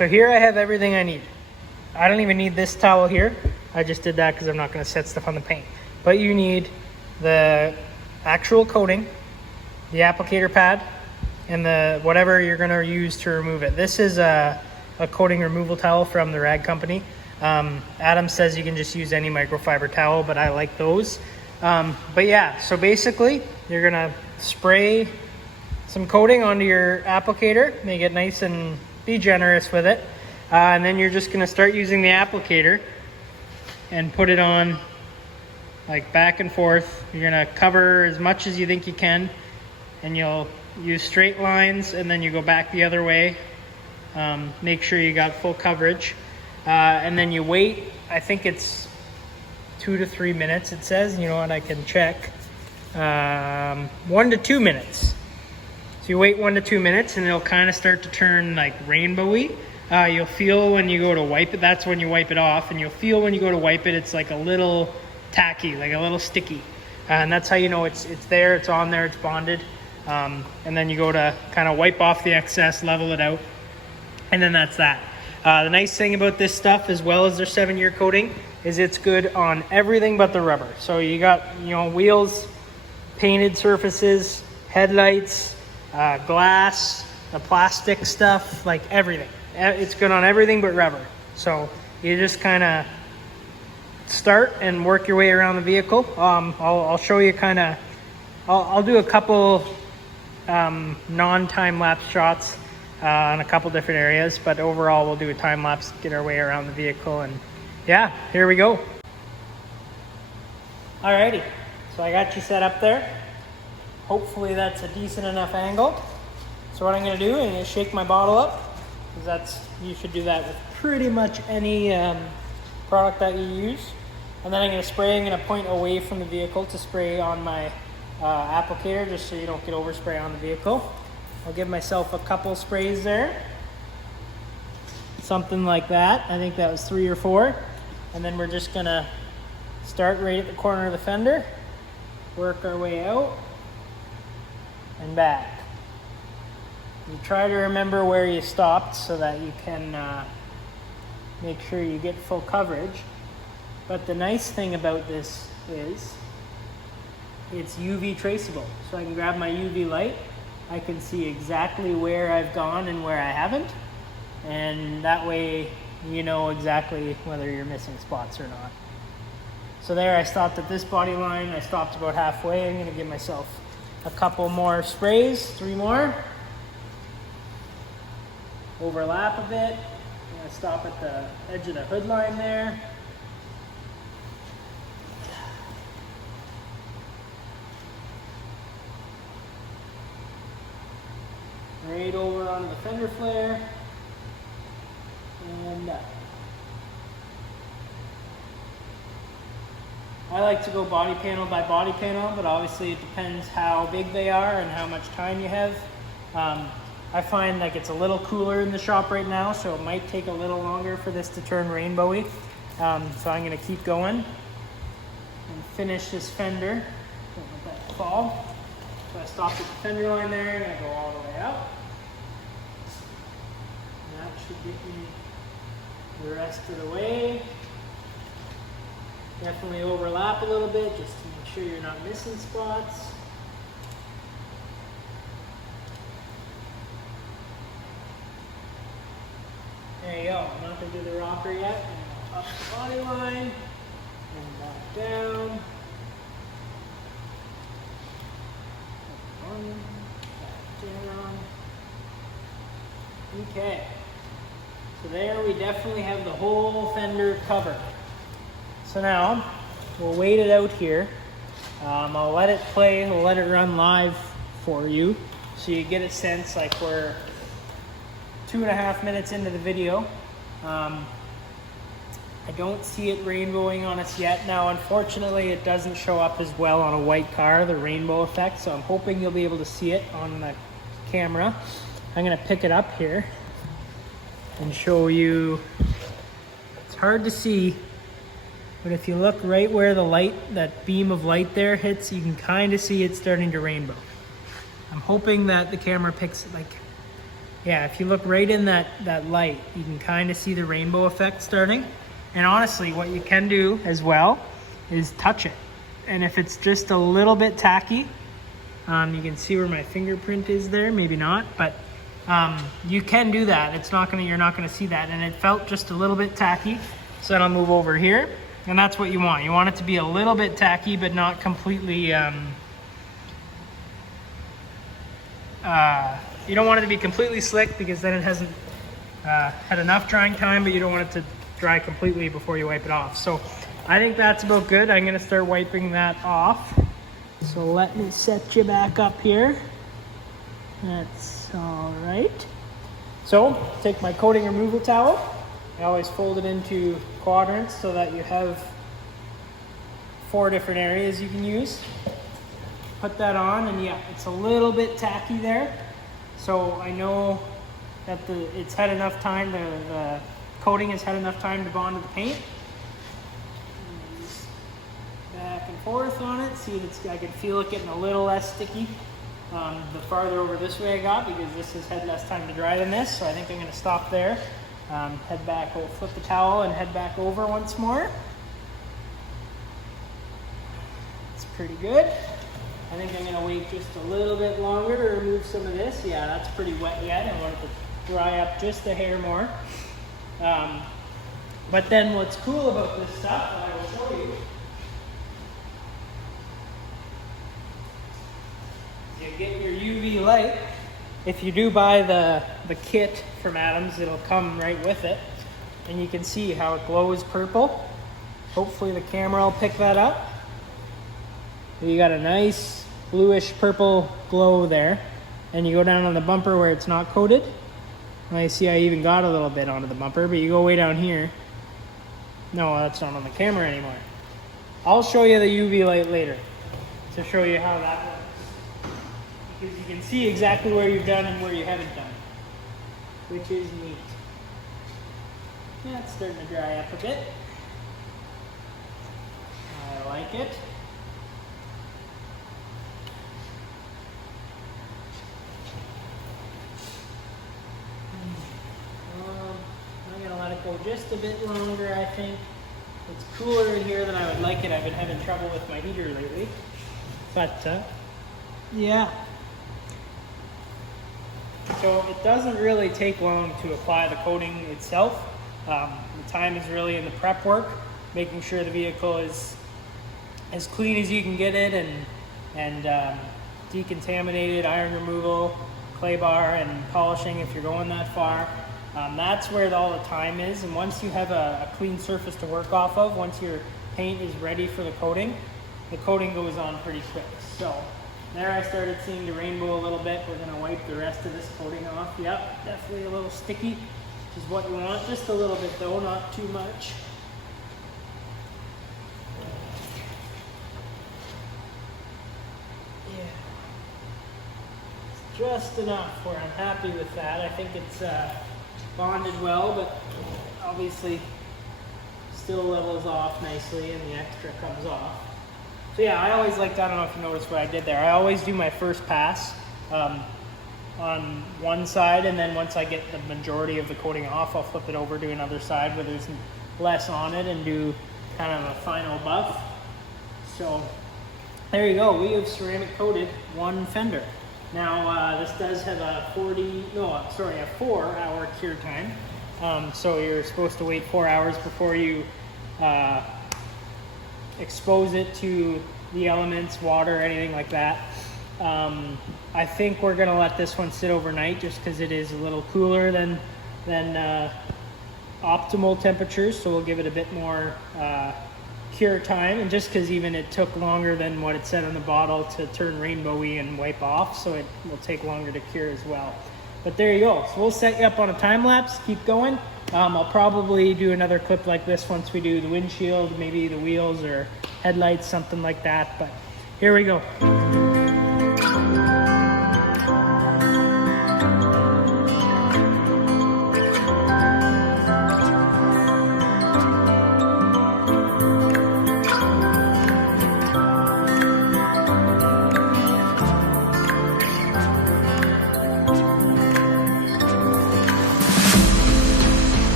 So here I have everything I need. I don't even need this towel here. I just did that because I'm not going to set stuff on the paint. But you need the actual coating, the applicator pad, and the whatever you're going to use to remove it. This is a coating removal towel from the rag company. Adam says you can just use any microfiber towel, but I like those. But yeah, so basically you're gonna spray some coating onto your applicator, make it nice and be generous with it. And then you're just gonna start using the applicator and put it on like back and forth. You're gonna cover as much as you think you can, and you'll use straight lines, and then you go back the other way. Make sure you got full coverage. And then you wait, I think it's 2 to 3 minutes, it says. You know what, I can check. 1 to 2 minutes. So you wait 1 to 2 minutes and it'll kind of start to turn like rainbowy. You'll feel when you go to wipe it, that's when you wipe it off, and you'll feel when you go to wipe it, it's like a little tacky, like a little sticky. And that's how you know it's there, it's on there, it's bonded. And then you go to kind of wipe off the excess, level it out, and then that's that. The nice thing about this stuff, as well as their 7-year coating, is it's good on everything but the rubber. So you got, you know, wheels, painted surfaces, headlights, glass, the plastic stuff, like everything. It's good on everything but rubber. So you just kind of start and work your way around the vehicle. I'll show you kind of, I'll do a couple non-time-lapse shots in a couple different areas, but overall we'll do a time lapse, get our way around the vehicle, and yeah, here we go. Alrighty, so I got you set up there. Hopefully that's a decent enough angle. So what I'm going to do is shake my bottle up, because you should do that with pretty much any product that you use. And then I'm going to spray. I'm going to point away from the vehicle to spray on my applicator, just so you don't get overspray on the vehicle. I'll give myself a couple sprays there. Something like that. I think that was 3 or 4. And then we're just gonna start right at the corner of the fender, work our way out and back. You try to remember where you stopped so that you can make sure you get full coverage. But the nice thing about this is it's UV traceable. So I can grab my UV light, I can see exactly where I've gone and where I haven't, and that way you know exactly whether you're missing spots or not. So there, I stopped at this body line, I stopped about halfway. I'm gonna give myself a couple more sprays, 3 more. Overlap a bit. I'm gonna stop at the edge of the hood line there. Right over onto the fender flare, and I like to go body panel by body panel, but obviously it depends how big they are and how much time you have. I find like it's a little cooler in the shop right now, so it might take a little longer for this to turn rainbowy. So I'm going to keep going and finish this fender. Don't let that fall. So I stopped at the fender line there, and I go all the way out. And that should get me the rest of the way. Definitely overlap a little bit just to make sure you're not missing spots. There you go. I'm not going to do the rocker yet. I'm going to up the body line and back down. Okay, so there we definitely have the whole fender covered. So now we'll wait it out here. I'll let it play, we'll let it run live for you so you get a sense. Like we're 2.5 minutes into the video. I don't see it rainbowing on us yet. Now, unfortunately, it doesn't show up as well on a white car, the rainbow effect, so I'm hoping you'll be able to see it on the camera. I'm gonna pick it up here and show you. It's hard to see, but if you look right where the light, that beam of light there hits, you can kind of see it starting to rainbow. I'm hoping that the camera picks, like, Yeah, if you look right in that light, you can kind of see the rainbow effect starting. And honestly, what you can do as well is touch it. And if it's just a little bit tacky, you can see where my fingerprint is there, maybe not, but you can do that. You're not gonna see that. And it felt just a little bit tacky. So then I'll move over here, and that's what you want. You want it to be a little bit tacky, but not completely, you don't want it to be completely slick because then it hasn't had enough drying time, but you don't want it to dry completely before you wipe it off. So I think that's about good. I'm gonna start wiping that off. So let me set you back up here. That's all right. So take my coating removal towel. I always fold it into quadrants so that you have 4 different areas you can use. Put that on, and yeah, it's a little bit tacky there. So I know that it's had enough time, the coating has had enough time to bond to the paint. Back and forth on it. See, I can feel it getting a little less sticky the farther over this way I got, because this has had less time to dry than this. So I think I'm going to stop there. Head back, flip the towel and head back over once more. It's pretty good. I think I'm gonna wait just a little bit longer to remove some of this. Yeah, that's pretty wet yet. I want it to dry up just a hair more. But then what's cool about this stuff, I will show you. You get your UV light. If you do buy the kit from Adams, it'll come right with it. And you can see how it glows purple. Hopefully the camera will pick that up. You got a nice bluish purple glow there. And you go down on the bumper where it's not coated. I see I even got a little bit onto the bumper, but you go way down here. No, that's not on the camera anymore. I'll show you the UV light later to show you how that works. Because you can see exactly where you've done and where you haven't done, which is neat. Yeah, it's starting to dry up a bit. I like it. I'm gonna let it go just a bit longer, I think. It's cooler in here than I would like it. I've been having trouble with my heater lately. But, yeah. So it doesn't really take long to apply the coating itself. The time is really in the prep work, making sure the vehicle is as clean as you can get it, and decontaminated, iron removal, clay bar, and polishing if you're going that far. That's where all the time is. And once you have a clean surface to work off of, once your paint is ready for the coating goes on pretty quick. So there I started seeing the rainbow a little bit. We're gonna wipe the rest of this coating off. Yep, definitely a little sticky, which is what you want. Just a little bit though, not too much. Yeah. It's just enough where I'm happy with that. I think it's bonded well, but obviously still levels off nicely and the extra comes off. So yeah, I always like, I don't know if you noticed what I did there. I always do my first pass on one side, and then once I get the majority of the coating off, I'll flip it over to another side where there's less on it and do kind of a final buff. So there you go, we have ceramic coated one fender. Now this does have a 4-hour cure time. So you're supposed to wait 4 hours before you expose it to the elements, water, anything like that. I think we're gonna let this one sit overnight just because it is a little cooler than optimal temperatures. So we'll give it a bit more cure time, and just because even it took longer than what it said on the bottle to turn rainbowy and wipe off, so it will take longer to cure as well. But there you go. So we'll set you up on a time lapse, keep going. I'll probably do another clip like this once we do the windshield, maybe the wheels or headlights, something like that. But here we go.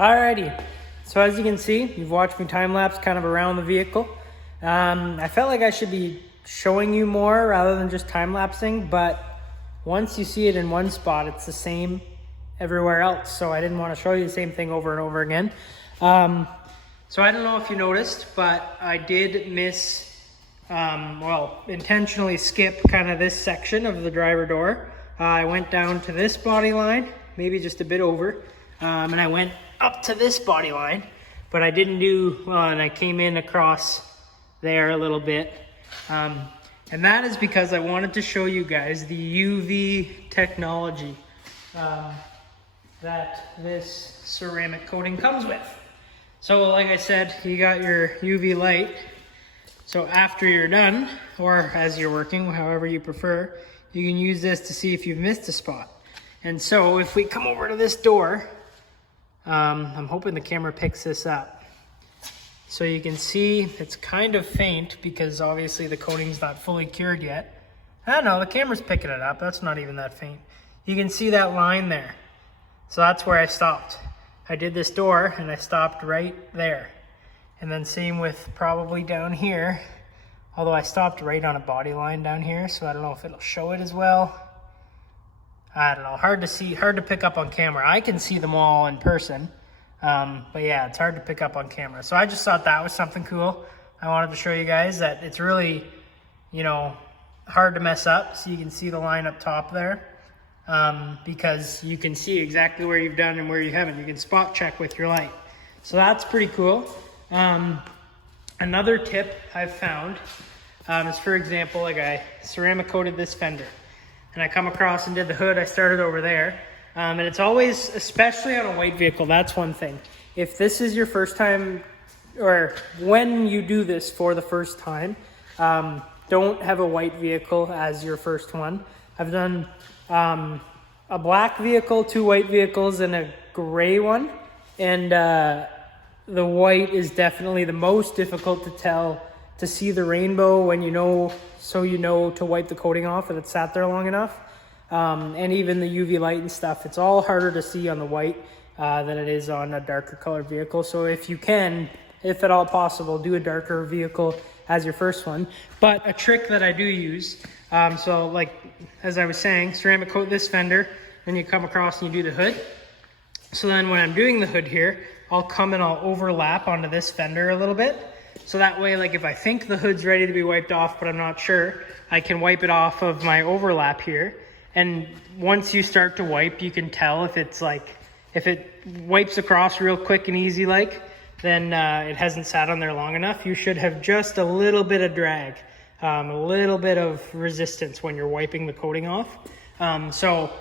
Alrighty, so as you can see, you've watched me time lapse kind of around the vehicle. I felt like I should be showing you more rather than just time lapsing, but once you see it in one spot, it's the same everywhere else. So I didn't want to show you the same thing over and over again. So I don't know if you noticed, but I did miss, intentionally skip kind of this section of the driver door. I went down to this body line, maybe just a bit over, and I went up to this body line, but I didn't do, and I came in across there a little bit. And that is because I wanted to show you guys the UV technology that this ceramic coating comes with. So like I said, you got your UV light. So after you're done, or as you're working, however you prefer, you can use this to see if you've missed a spot. And so if we come over to this door, I'm hoping the camera picks this up. So you can see it's kind of faint because obviously the coating's not fully cured yet. I don't know, the camera's picking it up. That's not even that faint. You can see that line there. So that's where I stopped. I did this door and I stopped right there. And then same with probably down here, although I stopped right on a body line down here, so I don't know if it'll show it as well. I don't know, hard to see, hard to pick up on camera. I can see them all in person, but yeah, it's hard to pick up on camera. So I just thought that was something cool. I wanted to show you guys that it's really, you know, hard to mess up. So you can see the line up top there, because you can see exactly where you've done and where you haven't. You can spot check with your light. So that's pretty cool. Another tip I've found is, for example, like I ceramic coated this fender and I come across and did the hood. I started over there. And it's always, especially on a white vehicle, that's one thing. If this is your first time, or when you do this for the first time, don't have a white vehicle as your first one. I've done a black vehicle, 2 white vehicles, and a gray one. And the white is definitely the most difficult to tell, to see the rainbow when you know, so you know to wipe the coating off if it's sat there long enough. And even the UV light and stuff, it's all harder to see on the white than it is on a darker colored vehicle. So if you can, if at all possible, do a darker vehicle as your first one. But a trick that I do use, so like, as I was saying, ceramic coat this fender, then you come across and you do the hood. So then when I'm doing the hood here, I'll come and I'll overlap onto this fender a little bit. So that way, like if I think the hood's ready to be wiped off, but I'm not sure, I can wipe it off of my overlap here. And once you start to wipe, you can tell if it's like, if it wipes across real quick and easy like, then it hasn't sat on there long enough. You should have just a little bit of drag, a little bit of resistance when you're wiping the coating off. So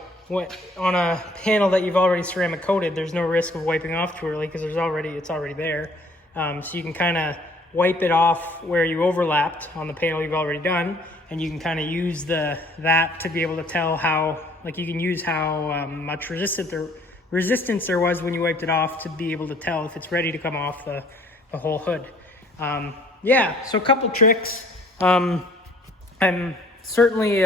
on a panel that you've already ceramic coated, there's no risk of wiping off too early because it's already there. So you can kind of wipe it off where you overlapped on the panel you've already done, and you can kind of use that to be able to tell how, like you can use how much resistance there was when you wiped it off to be able to tell if it's ready to come off the whole hood. Yeah, so a couple tricks. I'm certainly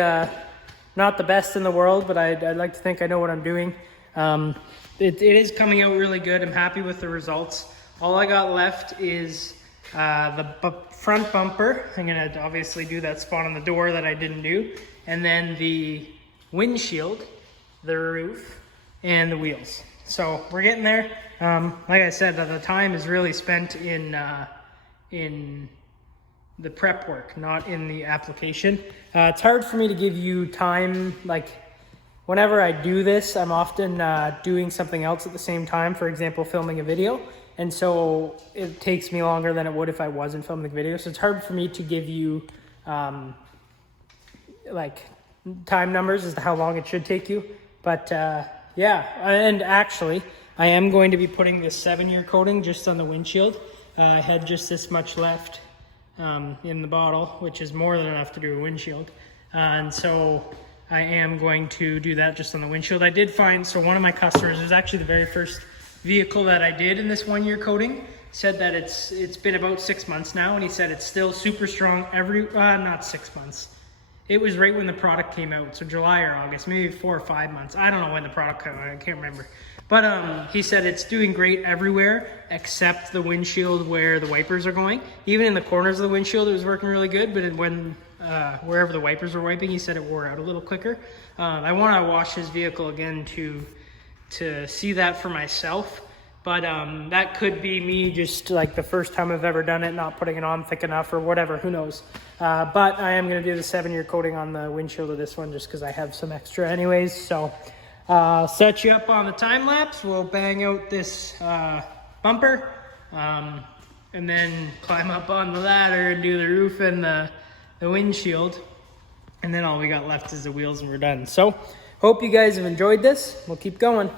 not the best in the world, but I'd like to think I know what I'm doing. It is coming out really good. I'm happy with the results. All I got left is the front bumper. I'm gonna obviously do that spot on the door that I didn't do. And then the windshield, the roof, and the wheels. So we're getting there. Like I said, the time is really spent in the prep work, not in the application. It's hard for me to give you time, like whenever I do this, I'm often doing something else at the same time, for example, filming a video. And so it takes me longer than it would if I wasn't filming the video. So it's hard for me to give you like time numbers as to how long it should take you. But yeah, and actually I am going to be putting this 7-year coating just on the windshield. I had just this much left in the bottle, which is more than enough to do a windshield. And so I am going to do that just on the windshield. I did find, so one of my customers, it was actually the very first vehicle that I did in this 1-year coating, said that it's been about 6 months now, and he said it's still super strong not 6 months. It was right when the product came out, so July or August, maybe 4 or 5 months. I don't know when the product came out, I can't remember. But he said it's doing great everywhere except the windshield where the wipers are going. Even in the corners of the windshield, it was working really good. But when wherever the wipers were wiping, he said it wore out a little quicker. I want to wash his vehicle again to see that for myself. But that could be me just like the first time I've ever done it, not putting it on thick enough or whatever, who knows. But I am going to do the 7-year coating on the windshield of this one just because I have some extra anyways. So set you up on the time lapse. We'll bang out this bumper and then climb up on the ladder and do the roof and the windshield. And then all we got left is the wheels and we're done. So hope you guys have enjoyed this. We'll keep going.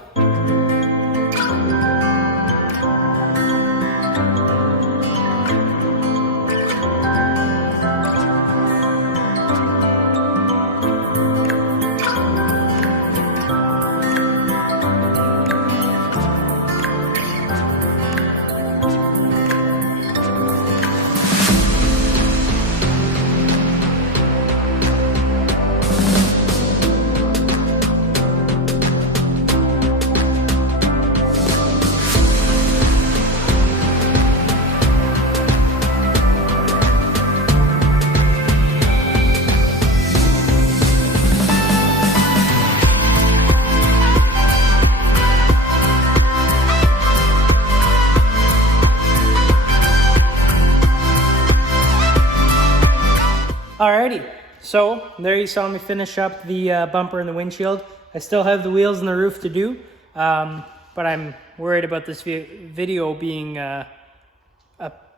Alrighty, so there you saw me finish up the bumper and the windshield. I still have the wheels and the roof to do, but I'm worried about this video being a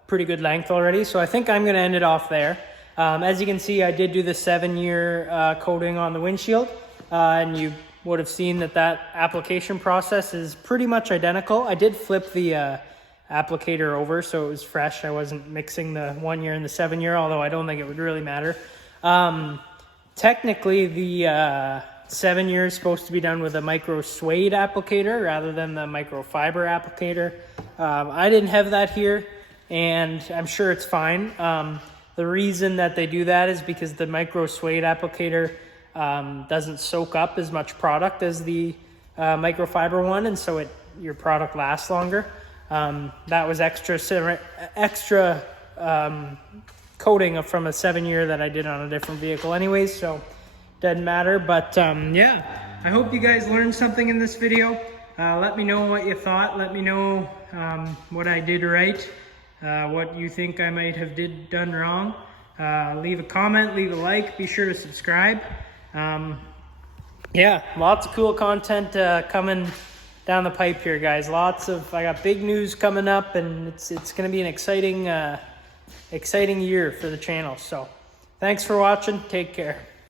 pretty good length already, so I think I'm going to end it off there. As you can see, I did do the 7-year coating on the windshield, and you would have seen that application process is pretty much identical. I did flip the applicator over so it was fresh. I wasn't mixing the 1 year and the 7-year, although I don't think it would really matter. Technically the 7 year is supposed to be done with a micro suede applicator rather than the microfiber applicator. I didn't have that here and I'm sure it's fine. The reason that they do that is because the micro suede applicator doesn't soak up as much product as the microfiber one, and so your product lasts longer. That was extra coating from a 7-year that I did on a different vehicle anyways, so doesn't matter. But yeah, I hope you guys learned something in this video. Let me know what you thought. Let me know what I did right, what you think I might have done wrong. Leave a comment, leave a like, be sure to subscribe. Yeah, lots of cool content coming down the pipe here, guys. I got big news coming up, and it's going to be an exciting year for the channel. So thanks for watching. Take care.